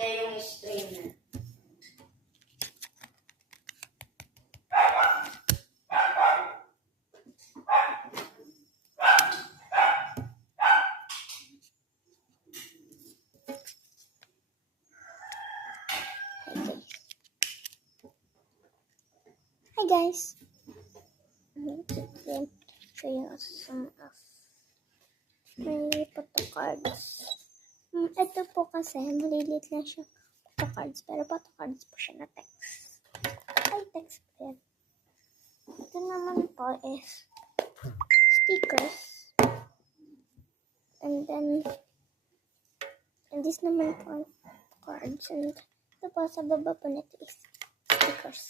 niya yung strainer. Hi guys. I'm going to show you some of my photo cards. Ito po kasi maliliit lang siya photo cards, pero photo cards po siya na text. Ay, text po yan. Ito naman po is stickers. And then, and this naman po cards. And ito po sa baba po nito is stickers.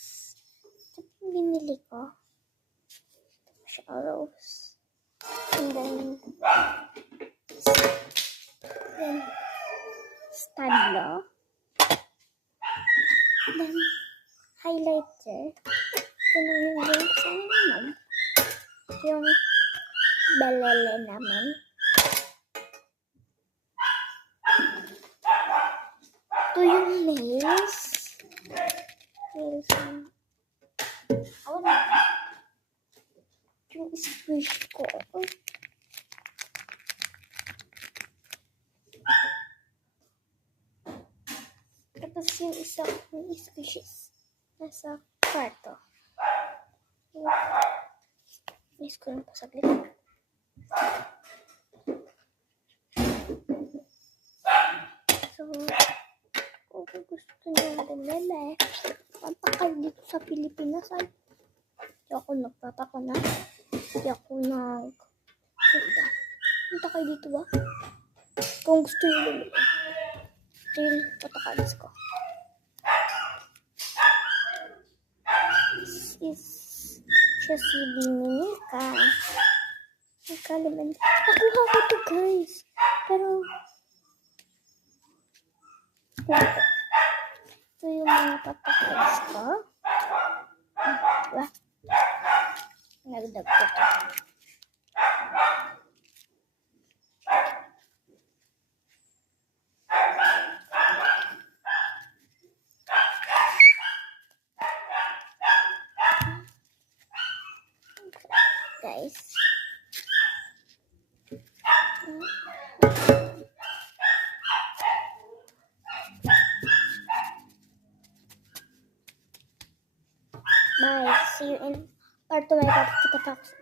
Ito po binili ko. Rose. And then Stadlo. Then highlighter. Ito naman yung sana naman. Yung Belele naman. Ito yung nails. Nails naman. Yung squish ko. Tapos yung isa yung squishes nasa kwarto. Inis ko lang pa saglit. So, kung gusto nyo bumili, punta kayo dito sa Pilipinas ay hindi ako nagtataka na. Hindi ako punta kayo dito ba? Kung gusto nyo bumili. Ito yung photocards ko. This is siya si Binika. Nagkaliban. Nakuha ko ito guys. Pero ito yung mga photocards ko. Diba? Nagdag ko ito. Guys. Bye. See you in part 2. May papakita pa ako.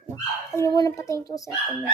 Huwag niyo munang patayin ito sa cellphone mo.